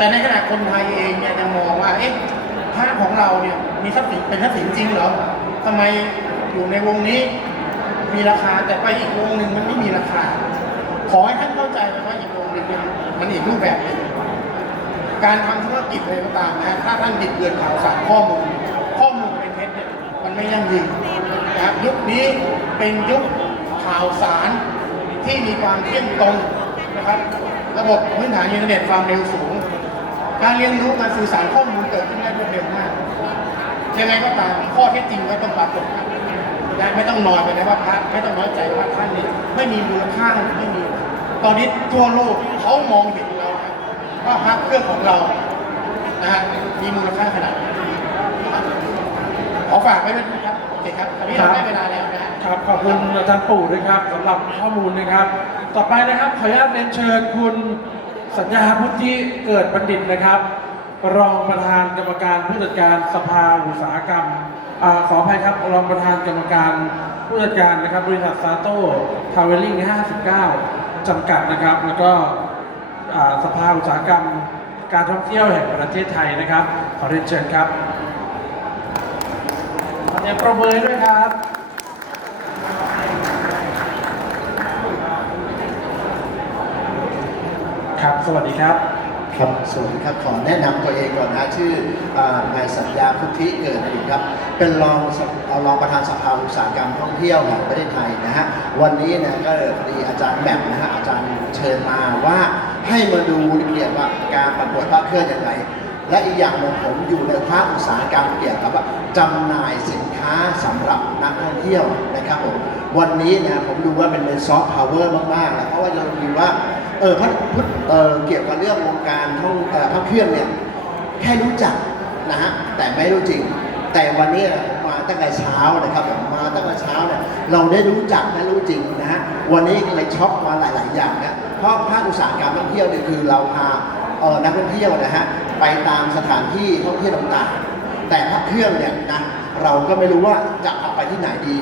แต่ในขณะคนไทยเองเนี่ยจะมองว่าเอ๊ะพระของเราเนี่ยมีทรัพย์สินเป็นทรัพย์สินจริงเหรอทำไมอยู่ในวงนี้มีราคาแต่ไปอีกวงหนึ่งมันไม่มีราคา ขอให้ท่านเข้าใจว่าอีกวงหนึ่งเนี่ยมันอีกรูปแบบหนึงการทำธุรกิจอะไรก็ตามนะถ้าท่านบิดเบือนข่าวสารข้อมูล ข้อมูลเป็นเท็จเนี่ยมันไม่ยั่งยืนนะครับยุคนี้เป็นยุคข่าวสารที่มีความเที่ยงตรงนะครับ ระบบพื้นฐานอินเทอร์เน็ตความเร็วสูง การเรียนรู้การสื่อสารข้อมูลเกิดขึ้นได้รวดเร็วมากยังไงก็ตามข้อเท็จจริงก็ต้องปรากฏครับและไม่ต้องนอยไปนะว่าพระไม่ต้องน้อยใจว่าท่านนี้ไม่มีมูลค่าไม่มี ตอนนี้ทั่วโลกเขามองเห็นเราครับว่าพระเครื่องของเรานะฮะมีมูลค่าขนาดไหนขอฝากไว้ด้วยนะครับโอเคครับตอนนี้เราได้เวลาแล้วนะฮะครับขอบคุณอาจารย์ปู่ด้วยครับสำหรับข้อมูลนะครับ ต่อไปนะครับขออนุญาตเรียนเชิญคุณ สัญญาพุทธิเกิดบัณฑิตนะครับ รองประธานกรรมการผู้จัดการสภาอุตสาหกรรมอขออภัยครับรองประธานกรรมการผู้จัดการนะครับ บริษัทซาโต้ทาวเวลลิ่ง 59 จำกัดนะครับ แล้วก็สภาอุตสาหกรรมการท่องเที่ยวแห่งประเทศไทยนะครับ ขอเรียนเชิญครับขอเสียงประเมินด้วยครับ ครับ สวัสดีครับ ครับสวัสดีครับ ขอแนะนำตัวเองก่อนนะชื่ออ่านายสัญญาพุทธิเกิดอดีตครับ เป็นรองสเอ่อรองประธานสภาอุตสาหกรรมท่องเที่ยวแห่งประเทศไทยนะฮะ วันนี้เนี่ยก็พอดีอาจารย์แหม่มนะฮะอาจารย์เชิญมาว่าให้มาดูเกี่ยวกับการประกวดพระเครื่องอย่างไร และอีกอย่างหนึ่งผมอยู่ในภาคอุตสาหกรรมเกี่ยวกับว่าจำหน่ายสินค้าสำหรับนักท่องเที่ยวนะครับผม วันนี้นะผมดูว่าเป็นเป็นซอฟต์พาวเวอร์มากๆนะเพราะว่าเราดูว่า เออพระเออเกี่ยวกับเรื่องวงการท่องเอ่อพระเครื่องเนี่ยแค่รู้จักนะฮะแต่ไม่รู้จริง แต่วันนี้มาตั้งแต่เช้านะครับผมมาตั้งแต่เช้าเนี่ยเราได้รู้จักและรู้จริงนะฮะวันนี้เลยช็อปมาหลาย ๆ อย่างนะเพราะภาคอุตสาหกรรมท่องเที่ยวเนี่ยคือเราพาเออนักท่องเที่ยวนะฮะไปตามสถานที่ท่องเที่ยวต่างๆ แต่พระเครื่องเนี่ยนะ เราก็ไม่รู้ว่าจะเอาไปที่ไหนดี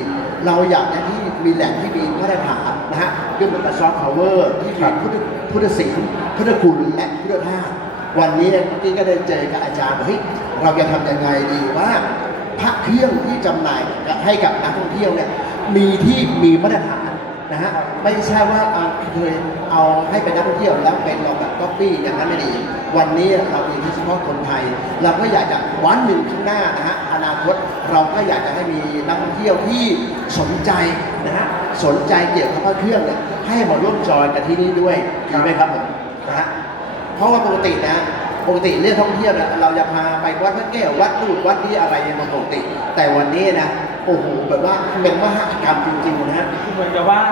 เราอยากจะที่มีแหล่งที่มีมาตรฐานนะฮะด้วยมันซอฟต์พาวเวอร์ที่มีพุทธพุทธศิลป์พุทธคุณและพุทธธาตุวันนี้เนี่ยเมื่อกี้ก็ได้เจอกับอาจารย์ว่าเฮ้ยเราจะทำยังไงดีว่าพระเครื่องที่จำหน่ายให้กับนักท่องเที่ยวเนี่ยมีที่มีมาตรฐาน นะฮะไม่ใช่ว่าเอาเคยเอาให้เป็นนักท่องเที่ยวแล้วเป็นเราแบบก๊อปปี้อย่างนั้นไม่ดีวันนี้เรามีที่เฉพาะคนไทย เราก็อยากจะวันหนึ่งข้างหน้านะฮะอนาคตเราก็อยากจะให้มีนักท่องเที่ยวที่สนใจนะฮะสนใจเกี่ยวกับพระเครื่องเนี่ยให้มาร่วมจอยกันที่นี่ด้วยดีไหมครับผมนะฮะเพราะว่าปกตินะปกติเรื่องท่องเที่ยวเนี่ยเราจะพาไปวัดพระแก้ววัดนู่นวัดนี้อะไรอย่างปกติ แต่วันนี้นะ โอ้โหแบบว่าเป็นมหากรรมจริงๆนะฮะ คือเหมือนกับว่า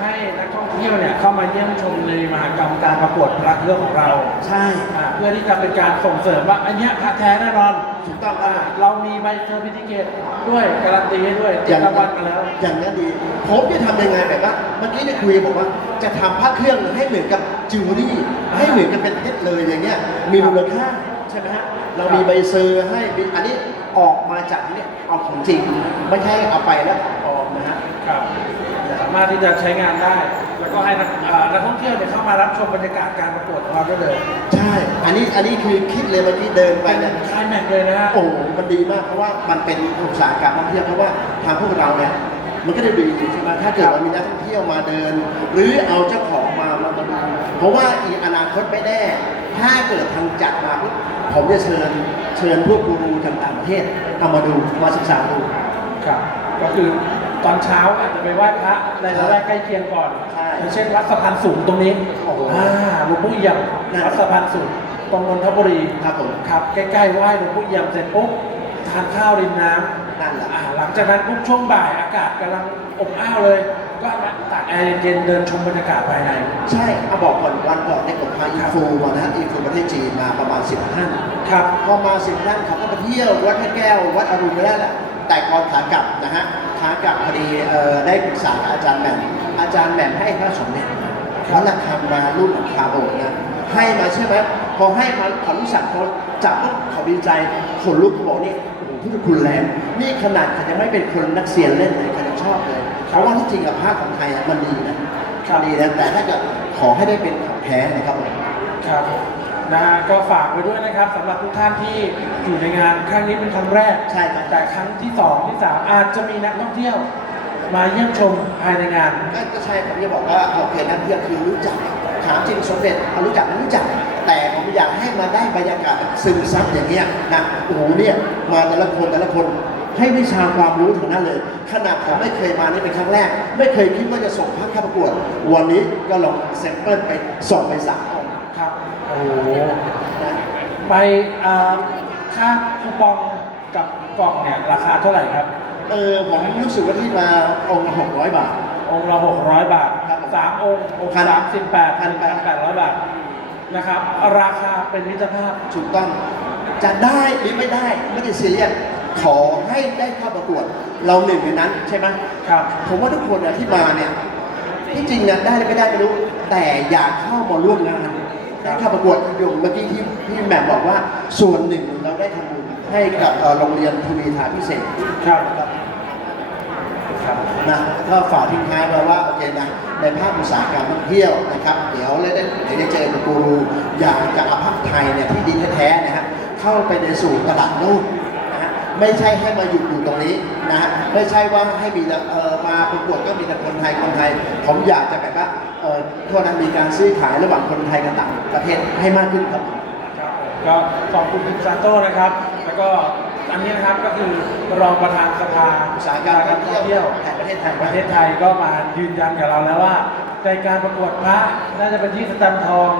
ให้นักท่องเที่ยวเนี่ยเข้ามาเยี่ยมชมในมหากรรมการประกวดพระเครื่องของเราใช่ อ่าเพื่อที่จะเป็นการส่งเสริมว่าอันเนี้ยพระแท้แน่นอนถูกต้องครัอ่าบเรามีใบเซอร์ติฟิเคตด้วยการันตีให้ด้วยติดรางวัลมาแล้ว อย่างนั้นดี ผมจะทำยังไงแบบว่าเมื่อกี้ได้คุยบอกว่าจะทำพระเครื่องให้เหมือนกับจิวเวลรี่ ให้เหมือนกับเป็นเพชรเลยอย่างเงี้ย มีมูลค่าใช่ไหมฮะ เรามีใบเซอร์ให้มีอันนี้ ออกมาจากเนี่ยเอาของจริงไม่ใช่เอาไปแล้วปลอมนะฮะ ครับสามารถที่จะใช้งานได้ แล้วก็ให้นักอ่านักท่องเที่ยวเนี่ยเข้ามารับชมบรรยากาศการประกวดของเราได้เลยใช่ อันนี้อันนี้คือคิดเลยเมื่อกี้เดินไปเป็นเนี่ยคลายแม็กซ์เลยนะฮะ โอ้โหมันดีมากเพราะว่ามันเป็นอุตสาหกรรมท่องเที่ยวเพราะว่าทางพวกเราเนี่ยมันก็ได้ดีใช่ไหมถ้าเกิดว่ามีนักท่องเที่ยวมาเดิน หรือเอาเจ้าของมามาดู เพราะว่าอีกอนาคตไม่แน่ ถ้าเกิดทางจัดมาปุ๊บผมจะเชิญเชิญพวกกูรูทางต่างประเทศเอามาดูมาศึกษาดู ครับ ก็คือตอนเช้าอาจจะไปไหว้พระในละแวกใกล้เคียงก่อนใช่อย่างเช่นวัดสะพานสูงตรงนี้โอ้โหอ่าหลวงปู่เอี่ยมนั่น วัดสะพานสูงตรงนนทบุรีครับผมครับใกล้ๆไหว้หลวงปู่เอี่ยมเสร็จปุ๊บทานข้าวริมน้ำ นั่นแหละ อ่าหลังจากนั้นปุ๊บช่วงบ่ายอากาศกำลังอบอ้าวเลย ก็มาตากแอร์เย็นๆเดินชมบรรยากาศภายใน ใช่เอาบอกก่อนวันก่อนในยผมพาอินฟูมานะฮะอินฟูประเทศจีนมาประมาณ10ท่านครับพอมาสิบท่านเขาก็มาเที่ยววัดพระแก้ว วัดอรุณไม่ได้แหละแต่ก่อนขากลับนะฮะขากลับพอดีเอ่อได้ปรึกษากับอาจารย์แหม่มอาจารย์แหม่มให้พระสมเด็จวัดระฆังมารุ่นของคาโบนะให้มาใช่ไหมพอให้มาเขารู้สักเขาจับปุ๊บเขาดีใจขนลุกเขาบอกนี่โอ้โหพุทธคุณแรงนี่ขนาดเขายังไม่เป็นคนนักเสียนเล่นเลยเขายัง ชอบเลยเพราะว่าที่จริงกับภาคของไทยอะมันดีนะมันดีนะแต่ถ้าเกิดขอให้ได้เป็นของแท้นะครับผมครับนะฮะก็ฝากไว้ด้วยนะครับสำหรับทุกท่านที่อยู่ในงานครั้งนี้เป็นครั้งแรกใช่ครับแต่ครั้งที่สองที่สามอาจจะมีนักท่องเที่ยว มาเยี่ยมชมภายในงาน ก็ใช่ผมจะบอกว่าโอเคนักเที่ยวคือรู้จักถามจริงสมเด็จเอารู้จักไม่รู้จัก แต่ผมอยากให้มาได้บรรยากาศซึมซับอย่างเงี้ยนะโอ้โหเนี่ยมาแต่ละคนแต่ละคน ให้วิชาความรู้ถึงนั้นเลย ขนาดผมไม่เคยมานี่เป็นครั้งแรก ไม่เคยคิดว่าจะส่งภาพเข้าประกวด วันนี้ก็ลองแซมเปิลไปส่งไปสามองค์ครับ โอ้โหนะไปอ่าค่าคูปองกับกล่องเนี่ยราคาเท่าไหร่ครับ เออผมรู้สึกว่าที่มาองค์ละหกร้อยบาท องค์ละหกร้อยบาทครับผมสามองค์องค์พันสามสิบแปดพัพันนแปดแปดร้อยบาทนะครับ ราคาเป็นมิตรภาพถูกต้องจะได้หรือไม่ได้ไม่ได้ซีเรียส ขอให้ได้เข้าประกวด เราหนึ่งในนั้นใช่ไหมครับ ผมว่าทุกคนเนี่ยที่มาเนี่ยที่จริงเนี่ยได้หรือไม่ได้ไม่รู้ แต่อยากเข้ามาร่วมงานได้เข้าประกวดอย่างเมื่อกี้ที่พี่แหม่มบอกว่าส่วนหนึ่งเราได้ทำบุญให้กับเอ่อโรงเรียนทวีทาพิเศษ ครับนะครับครับ นะก็ฝากทิ้งท้ายไว้ว่าโอเคนะในภาคอุตสาหกรรมท่องเที่ยวนะครับ เดี๋ยวเราได้เดี๋ยวได้เจอกับกูรูอยากจะเอาภาคไทยเนี่ยที่ดีแท้ๆนะฮะเข้าไปในสู่ตลาดโลกนะฮะ ไม่ใช่ให้มาหยุดอยู่ตรงนี้นะฮะไม่ใช่ว่าให้มีแต่เอ่อมาประกวดก็มีแต่คนไทยคนไทย ผมอยากจะแบบว่าเอ่อทั่วนั้นมีการซื้อขายระหว่างคนไทยกับต่างประเทศให้มากขึ้นครับ ครับก็ขอบคุณคุณซานโต้นะครับ แล้วก็อันนี้นะครับก็คือรองประธานสภาอุตสาหกรรมการท่องเที่ยวแห่งประเทศไทย ประเทศไทยก็มายืนยันกับเราแล้วว่าในการประกวดพระน่าจะเป็นที่สแตมป์ทอง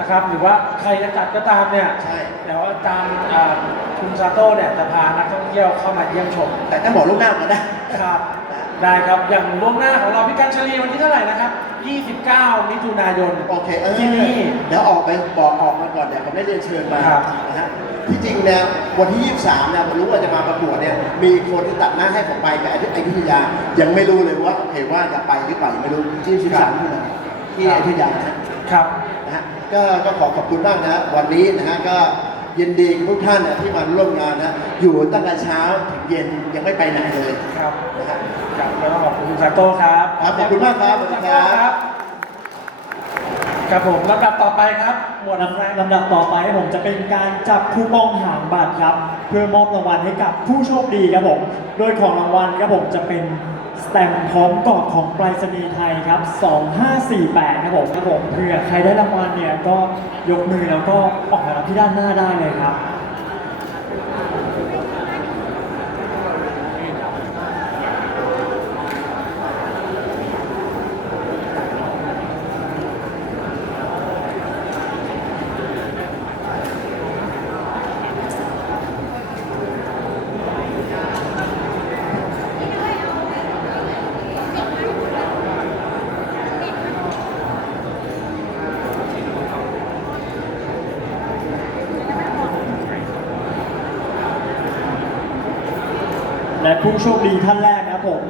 นะครับ หรือว่าใครจะจัดก็ตามเนี่ยใช่ เดี๋ยวอาจารย์อ่าคุณซาโต้เนี่ยจะพานักท่องเที่ยวเข้ามาเยี่ยมชมแต่ต้องบอกลูกหน้าก่อนนะครับ ได้ครับอย่างล่วงหน้าของเราพี่การชลีวันที่เท่าไหร่นะครับ 29 มิถุนายน โอเคเออที่นี่เดี๋ยวออกไปบอกออกมาก่อนเดี๋ยวผมได้เรียนเชิญมาครับ นะฮะที่จริงเนี่ยวันที่ 23เนี่ยผมรู้ว่าจะมาประกวดเนี่ยมีคนที่ตัดหน้าให้ผมไปกับไอ้พิทยายังไม่รู้เลยว่าโอเคว่าจะไปหรือเปล่ายังไม่รู้ที่13ที่ไหนที่อยุธยานะฮะ ครับนะฮะ ก็ก็ขอขอบคุณมากนะฮะวันนี้นะฮะก็ยินดีกับทุกท่านนะที่มาร่วมงานนะอยู่ตั้งแต่เช้าถึงเย็นยังไม่ไปไหนเลยครับนะฮะครับแล้วก็ขอบคุณคุณซาโต้ครับครับขอบคุณมากครับขอณสวัสดีครับ ครับผมลำดับต่อไปครับ หมวดลำลำดับต่อไปผมจะเป็นการจับคูปองหางบัตรครับ เพื่อมอบรางวัลให้กับผู้โชคดีครับผม โดยของรางวัลครับผมจะเป็นส แตมป์พร้อมกรอบของไปรษณีย์ไทยครับ 2548ครับผมครับผมเผื่อใครได้รางวัลเนี่ยก็ยกมือแล้วก็ออกมารับที่ด้านหน้าได้เลยครับ และผู้โชคดีท่านแรกนะครับผม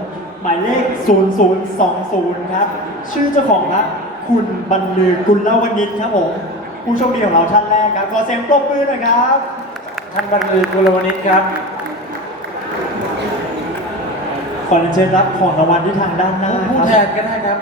หมายเลข 0020 ครับ ชื่อเจ้าของครับ คุณบรรลือกุลวณิชครับผม ผู้โชคดีของเราท่านแรกครับ ขอเสียงปรบมือหน่อยครับ ท่านบรรลือกุลวณิชครับ ขอเรียนเชิญรับของรางวัลที่ทางด้านหน้าคผู้รับแทนก็ได้ครับ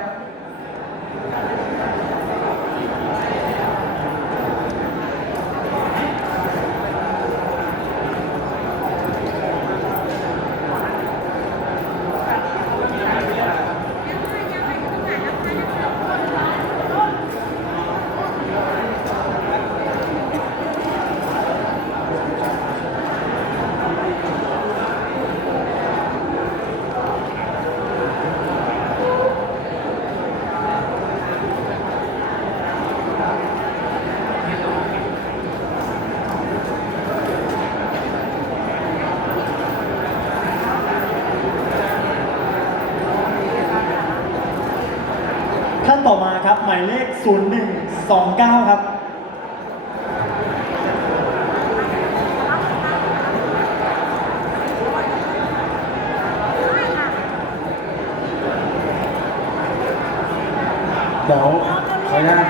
ท่านต่อมาครับหมายเลข 0129 ครับ เดี๋ยวขออนุญาต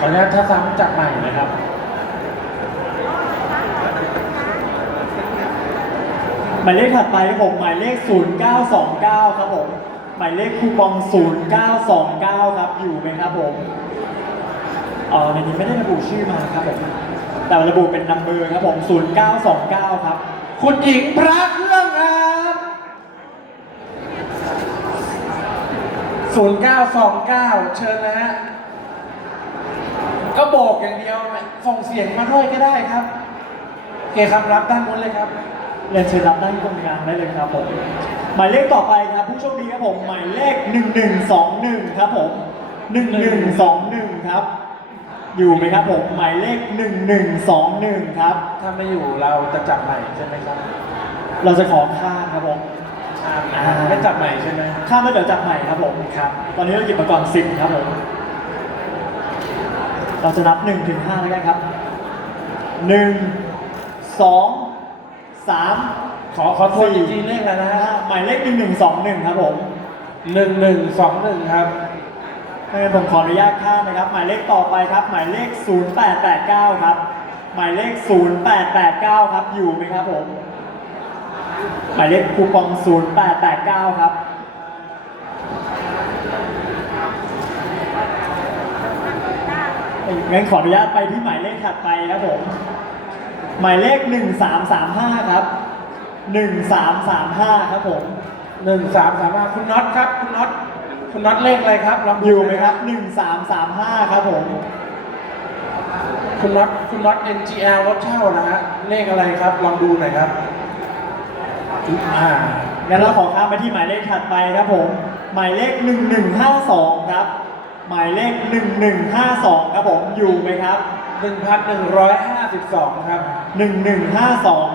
ขออนุญาตถ้าซ้ำจากใหม่นะครับ หมายเลขถัดไปครับผมหมายเลข 0929 ครับผม หมายเลขคูปอง 0929 ครับอยู่ไหมครับผมเออในนี้ไม่ได้ระบุชื่อมาครับผมแต่ระบุเป็นนัมเบอร์ครับผม 0929 ครับ คุณหญิงพระเครื่องครับ0929 เชิญนะฮะก็โบกอย่างเดียวส่งเสียงมาด้วยก็ได้ครับโอเคครับรับด้านนู้นเลยครับ เรียนเชิญรับด้านตรงกลางได้เลยครับผมหมายเลขต่อไปครับผู้โชคดีครับผมหมายเลข 1121 ครับผม1121 ครับ อยู่ไหมครับผมหมายเลข 1121 ครับ ถ้าไม่อยู่เราจะจับใหม่ใช่ไหมครับเราจะขอข้ามครับผมอ่าไม่จับใหม่ใช่ไหมข้ามแล้วเดี๋ยวจับใหม่ครับผมครับตอนนี้เราหยิบมาก่อน10ครับผมเราจะนับ1ถึง5แล้วกันครับ 1 2 3ขอขอทวนอีกทีเลขแล้วนะฮะหมายเลข1121ครับผมหนึ่งหนึ่งสองหนึ่งครับไม่งั้นผมขออนุญาตข้ามนะครับ หมายเลขต่อไปครับ หมายเลข 0889 ครับ หมายเลข 0889 ครับ อยู่ไหมครับผม หมายเลขคูปอง 0889 ครับ งั้นขออนุญาตไปที่หมายเลขถัดไปครับผม หมายเลข 1335 ครับ 1335 ครับผม หนึ่งสามสามห้าคุณน็อตครับ คุณน็อตคุณน็อตเลขอะไรครับลองอดูยู่ไหมครับ 1335 ครับผม คุณน็อตคุณน็อต NGL รถเช่านะฮะเลขอะไรครับลองดูหน่อยครับอ่างั้นเราขอข้ามไปที่หมายเลขถัดไปครับผม หมายเลข 1152 ครับ หมายเลข 1152 ครับผม อยู่ไหมครับ หนึ่งพันหนึ่งร้อยห้าสิบสองครับ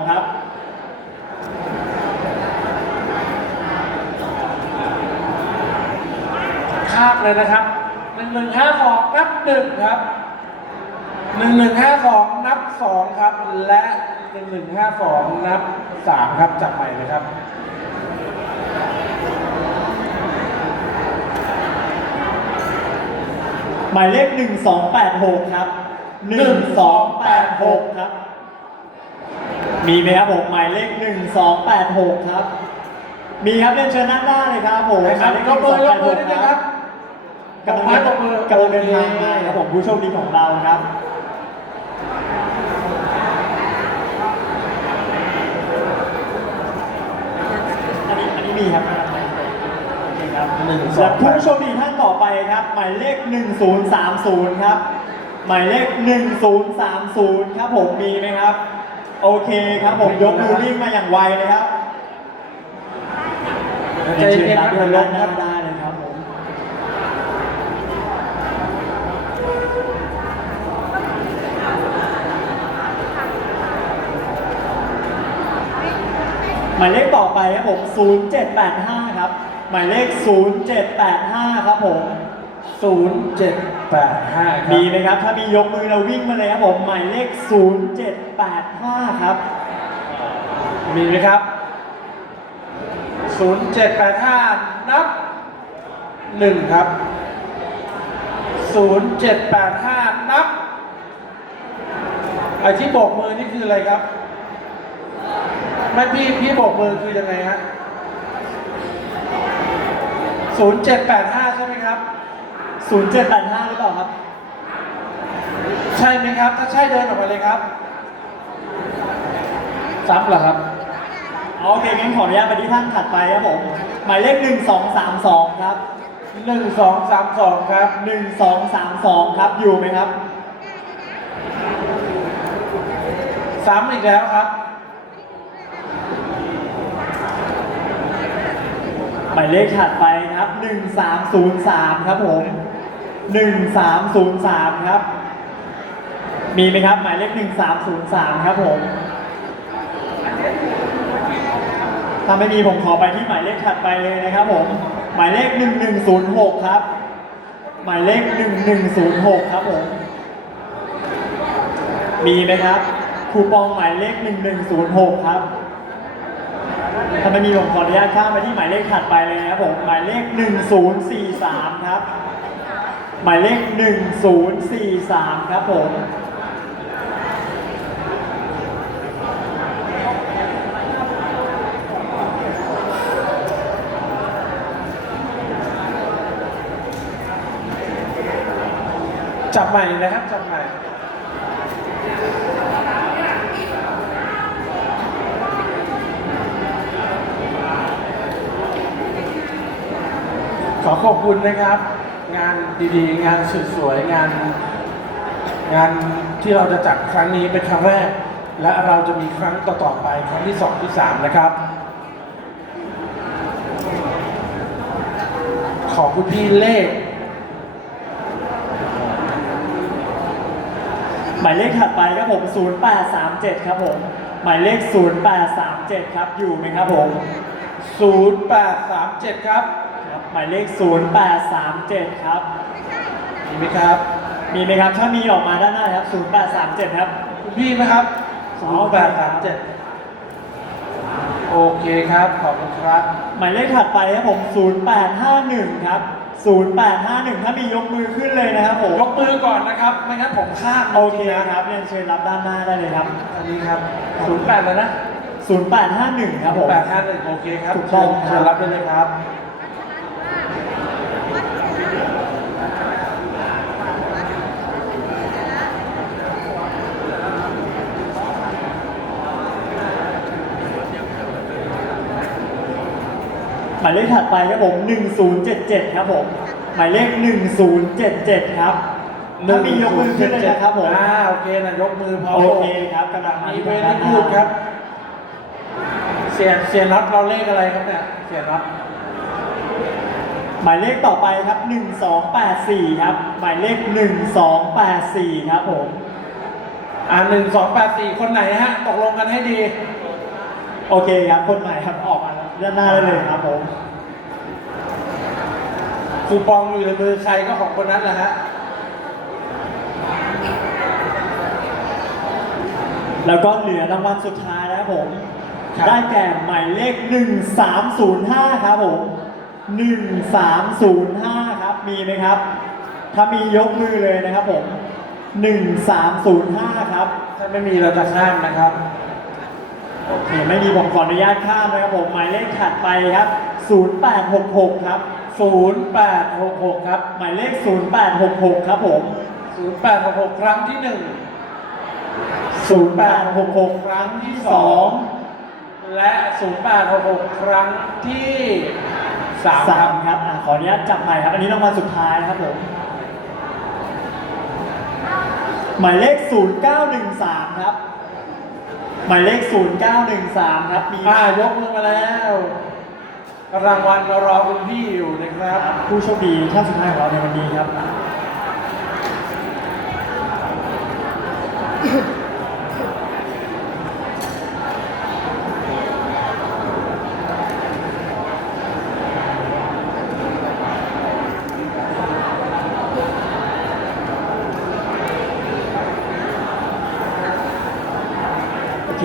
1152 ครับข้ามเลยนะครับหนึ่งหนึ่งห้าสองนับหนึ่งครับหนึ่งหนึ่งห้าสองนับสองครับ และหนึ่งหนึ่งห้าสองนับสามครับ จับใหม่เลยครับหมายเลข 1286 ครับ 1286ครับ มีไหมครับผมหมายเลข1286ครับ มีครับเรียนเชิญนั่งได้เลยครับผมไหนครับหมายเลขยกมือยกมือได้ไหมครับกำลังยกมือกำลังเดินทางมาครับผมผู้โชคดีของเราครับอันนี้อันนี้มีครับโอเคครับหนึ่งสองและผู้โชคดีท่านต่อไปครับ หมายเลข 1030 ครับ หมายเลข 1030 ครับผมมีไหมครับ โอเคครับผมยกมือวิ่งมาอย่างไวเลยครับใจเย็นๆครับเชิเดี๋ญยวลด้านงหครัน้าบได้เลยครับผมหมายเลขต่อไปครับผม 0785 ครับ หมายเลข 0785 ครับผม ศูนย์เจ็ดแปดห้าครับมีไหมครับ ถ้ามียกมือเราวิ่งมาเลยครับผมหมายเลข 0785 ครับ มีไหมครับศูนย์เจ็ดแปดห้านับหนึ่งครับศูนย์เจ็ดแปดห้านับไอ้ที่โบกมือนี่คืออะไรครับ ไม่พี่พี่โบกมือคือยังไงฮะ ศูนย์เจ็ดแปดห้าใช่ไหมครับ0785หรือเปล่าครับ ใช่ไหมครับ ถ้าใช่เดินออกมาเลยครับซ้ำเหรอครับ โอเคงั้นขออนุญาตไปที่ท่านถัดไปครับผม หมายเลข1232ครับหนึ่งสองสามสองครับ1232ครับอยู่ไหมครับซ้ำอีกแล้วครับ หมายเลขถัดไปครับ 1303 ครับผม 1303 ครับ มีไหมครับ หมายเลข 1303 ครับผมถ้าไม่มีผมขอไปที่หมายเลขถัดไปเลยนะครับผม หมายเลข 1106 ครับ หมายเลข 1106 ครับผม มีไหมครับ คูปองหมายเลข 1106 ครับถ้าไม่มีผมขออนุญาตข้ามไปที่หมายเลขถัดไปเลยนะครับผม หมายเลข 1043 ครับ หมายเลข 1043 ครับผม จับใหม่นะครับ จับใหม่ ขอขอบคุณนะครับ งานดีๆ งานสวยๆงาน งานที่เราจะจัดครั้งนี้เป็นครั้งแรก และเราจะมีครั้งต่อๆไปครั้งที่สองที่สามนะครับ ขอคุณพี่เลข หมายเลขถัดไปครับผม 0837 ครับผม หมายเลข 0837 ครับอยู่ไหมครับผม 0837 ครับครับ หมายเลข 0837 ครับ มีไหมครับ มีไหมครับ ถ้ามีออกมาด้านหน้าครับ 0837 ครับ คุณพี่ไหมครับอ๋อโอเคครับ0837โอเคครับ ขอบคุณครับ หมายเลขถัดไปครับผม 0851 ครับ 0851 ถ้ามียกมือขึ้นเลยนะครับผม ยกมือก่อนนะครับ ไม่งั้นผมข้ามโอเคครับเรียนเชิญรับด้านหน้าได้เลยครับ อันนี้ครับ08แล้วนะ0851 ครับผม851โอเคครับถูกต้องครับ เชิญรับได้เลยครับ หมายเลขถัดไปครับผม 1077 ครับผม หมายเลข 1077 ครับถ้ามียกมือขึ้นเลยนะครับผมอ่าโอเคนะยกมือพอโอเคครับกำลังมีเวทีพูดครับ เสียเสียน็อตเราเลขอะไรครับเนี่ยเสียน็อตหมายเลขต่อไปครับ 1284 ครับ หมายเลข 1284 ครับผม อ่าหนึ่งสองแปดสี่คนไหนฮะ ตกลงกันให้ดี โอเคครับ คนใหม่ครับ ออกมา ด้านหน้าได้เลยครับผมคูปองอยู่ในมือใครก็ของคนนั้นแหละฮะ แล้วก็เหลือรางวัลสุดท้ายแล้วผม ครับ ได้แก่หมายเลข 1305 ครับผม 1305 ครับ มีไหมครับ ถ้ามียกมือเลยนะครับผม 1305 ครับ ถ้าไม่มีเราจะข้ามนะครับ โอเคไม่มีผมขออนุญาตข้ามนะครับผมหมายเลขถัดไปครับ 0866 ครับ 0866 ครับ หมายเลข 0866 ครับผม 0866 ครั้งที่หนึ่ง0866 ครั้งที่สองและ 0866 ครั้งที่สามครับครับอะขออนุญาตจับใหม่ครับ อันนี้รางวัลสุดท้ายครับผม หมายเลข 0913 ครับ หมายเลข 0913 ครับ มีอ่ายกมือมาแล้วรางวัลรอคุณพี่อยู่นะครับครับผู้โชคดีท่านสุดท้ายของเราในวันนี้ครับ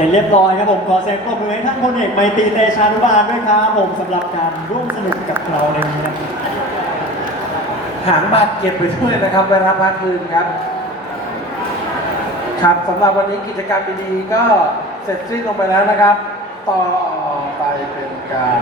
ขียนเรียบร้อยครับผมขอเสียงปรบมือให้ท่านพลเอกไมตรีเตชานุบาลด้วยครับผมสำหรับการร่วมสนุกกับเราในวันนี้นะครับ หางบัตรเก็บไปด้วยนะครับเวลาพักคืนครับ ครับสำหรับวันนี้กิจกรรมดีๆก็เสร็จสิ้นลงไปแล้วนะครับ ต่อไปเป็นการ